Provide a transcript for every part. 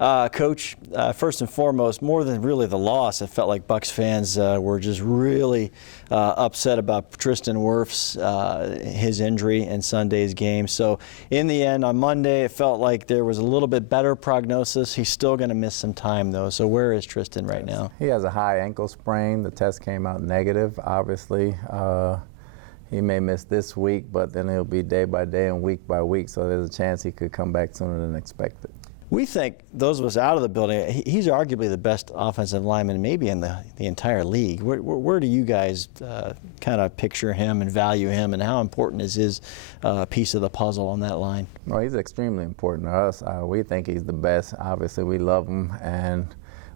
Coach, first and foremost, more than really the loss, it felt like Bucs fans were just really upset about Tristan Wirfs, his injury in Sunday's game. So in the end, on Monday, it felt like there was a little bit better prognosis. He's still going to miss some time, though. So where is Tristan right now? He has a high ankle sprain. The test came out negative, obviously. He may miss this week, but then it'll be day by day and week by week, so there's a chance he could come back sooner than expected. We think, those of us out of the building, he's arguably the best offensive lineman maybe in the entire league. Where do you guys kind of picture him and value him, and how important is his piece of the puzzle on that line? Well, he's extremely important to us. We think he's the best. Obviously, we love him, and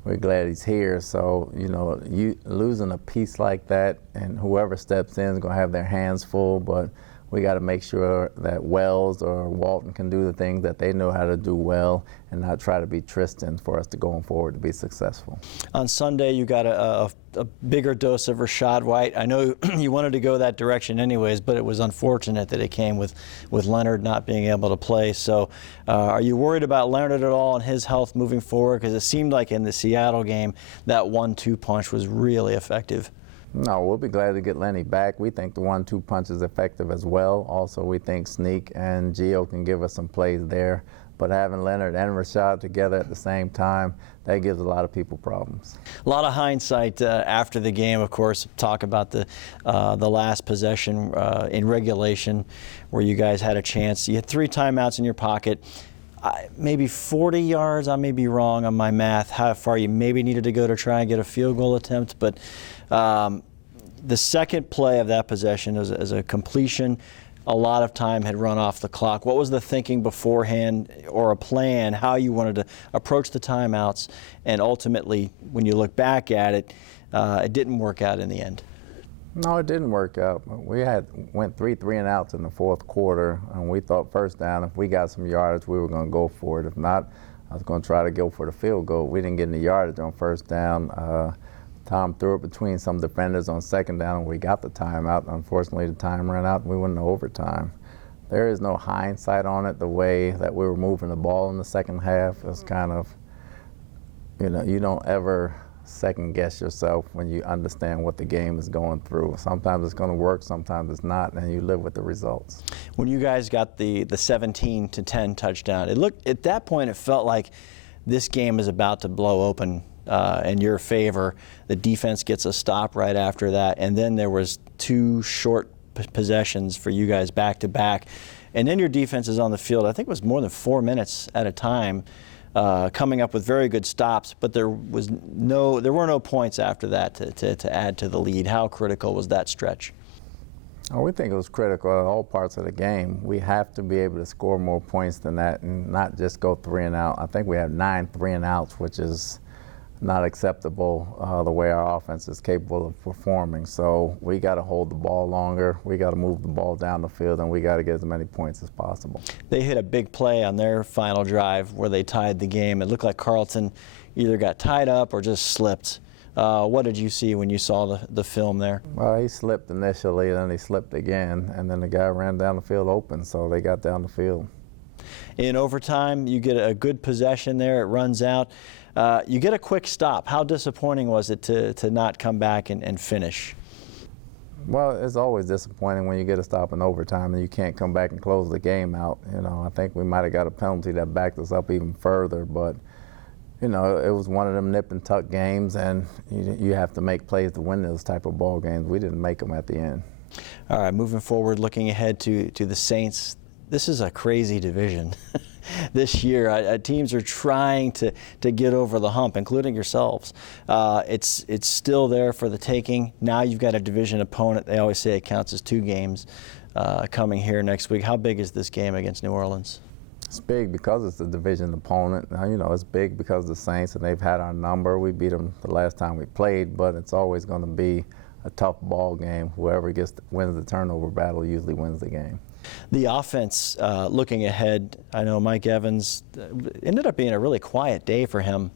we're glad he's here. So, you know, you losing a piece like that, and whoever steps in is going to have their hands full, but we got to make sure that Wells or Walton can do the things that they know how to do well and not try to be Tristan for us to going forward to be successful. On Sunday, you got a bigger dose of Rashad White. I know you wanted to go that direction anyways, but it was unfortunate that it came with Leonard not being able to play. So are you worried about Leonard at all and his health moving forward? Because it seemed like in the Seattle game, that 1-2 punch was really effective. No, we'll be glad to get Lenny back. We think the 1-2 punch is effective as well. Also, we think Sneak and Gio can give us some plays there. But having Leonard and Rashad together at the same time, that gives a lot of people problems. A lot of hindsight after the game, of course. Talk about the last possession in regulation where you guys had a chance. You had 3 timeouts in your pocket. Maybe 40 yards, I may be wrong on my math, how far you maybe needed to go to try and get a field goal attempt. But the second play of that possession as a completion, a lot of time had run off the clock. What was the thinking beforehand, or a plan, how you wanted to approach the timeouts? And ultimately, when you look back at it, it didn't work out in the end. No, it didn't work out. We went 3 and outs in the fourth quarter, and we thought first down, if we got some yardage, we were going to go for it. If not, I was going to try to go for the field goal. We didn't get any yardage on first down. Tom threw it between some defenders on second down, and we got the timeout. Unfortunately, the time ran out, and we went into overtime. There is no hindsight on it, the way that we were moving the ball in the second half. It's kind of, you know, you don't ever second guess yourself when you understand what the game is going through. Sometimes it's going to work, sometimes it's not, and you live with the results. When you guys got the 17-10 touchdown, at that point it felt like this game is about to blow open in your favor. The defense gets a stop right after that, and then there was 2 short possessions for you guys back to back, and then your defense is on the field. I think it was more than 4 minutes at a time, coming up with very good stops, but there were no points after that to add to the lead. How critical was that stretch? Oh, we think it was critical at all parts of the game. We have to be able to score more points than that and not just go 3 and out. I think we have 9 3 and outs, which is not acceptable the way our offense is capable of performing. So we got to hold the ball longer, we got to move the ball down the field, and we got to get as many points as possible. They hit a big play on their final drive where they tied the game. It looked like Carlton either got tied up or just slipped. What did you see when you saw the film there? Well, he slipped initially, and then he slipped again, and then the guy ran down the field open, so they got down the field. In overtime, you get a good possession there. It runs out. You get a quick stop. How disappointing was it to not come back and finish? Well, it's always disappointing when you get a stop in overtime and you can't come back and close the game out. You know, I think we might have got a penalty that backed us up even further, but you know, it was one of them nip and tuck games, and you have to make plays to win those type of ball games. We didn't make them at the end. All right, moving forward, looking ahead to the Saints. This is a crazy division this year. Teams are trying to get over the hump, including yourselves. It's still there for the taking. Now you've got a division opponent. They always say it counts as 2 games coming here next week. How big is this game against New Orleans? It's big because it's a division opponent. Now, you know, it's big because the Saints, and they've had our number. We beat them the last time we played, but it's always going to be a tough ball game. Whoever wins the turnover battle usually wins the game. The offense, looking ahead, I know Mike Evans ended up being a really quiet day for him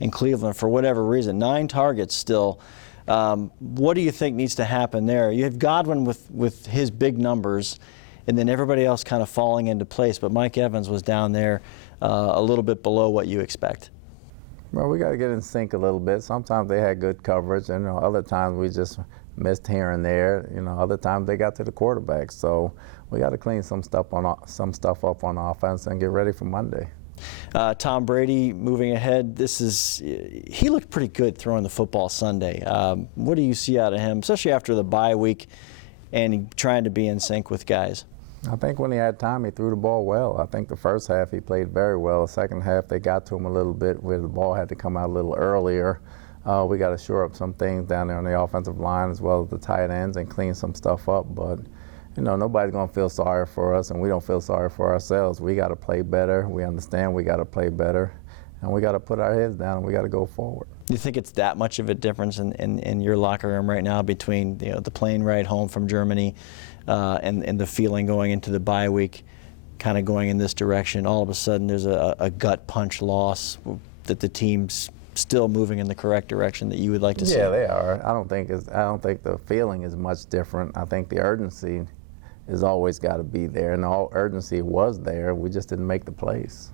in Cleveland for whatever reason. 9 targets still. What do you think needs to happen there? You have Godwin with his big numbers, and then everybody else kind of falling into place. But Mike Evans was down there a little bit below what you expect? Well, we got to get in sync a little bit. Sometimes they had good coverage, and other times we just missed here and there. Other times they got to the quarterback. So we got to clean some stuff up on offense and get ready for Monday. Tom Brady moving ahead. He looked pretty good throwing the football Sunday. What do you see out of him, especially after the bye week and trying to be in sync with guys? I think when he had time, he threw the ball well. I think the first half he played very well. The second half they got to him a little bit where the ball had to come out a little earlier. We got to shore up some things down there on the offensive line as well as the tight ends and clean some stuff up. But nobody's going to feel sorry for us, and we don't feel sorry for ourselves. We got to play better. We understand we got to play better, and we got to put our heads down and we got to go forward. Do you think it's that much of a difference in your locker room right now between the plane ride home from Germany and the feeling going into the bye week, kind of going in this direction? All of a sudden there's a gut punch loss that the team's still moving in the correct direction that you would like to see? Yeah, they are. I don't think the feeling is much different. I think the urgency has always got to be there, and all urgency was there. We just didn't make the plays.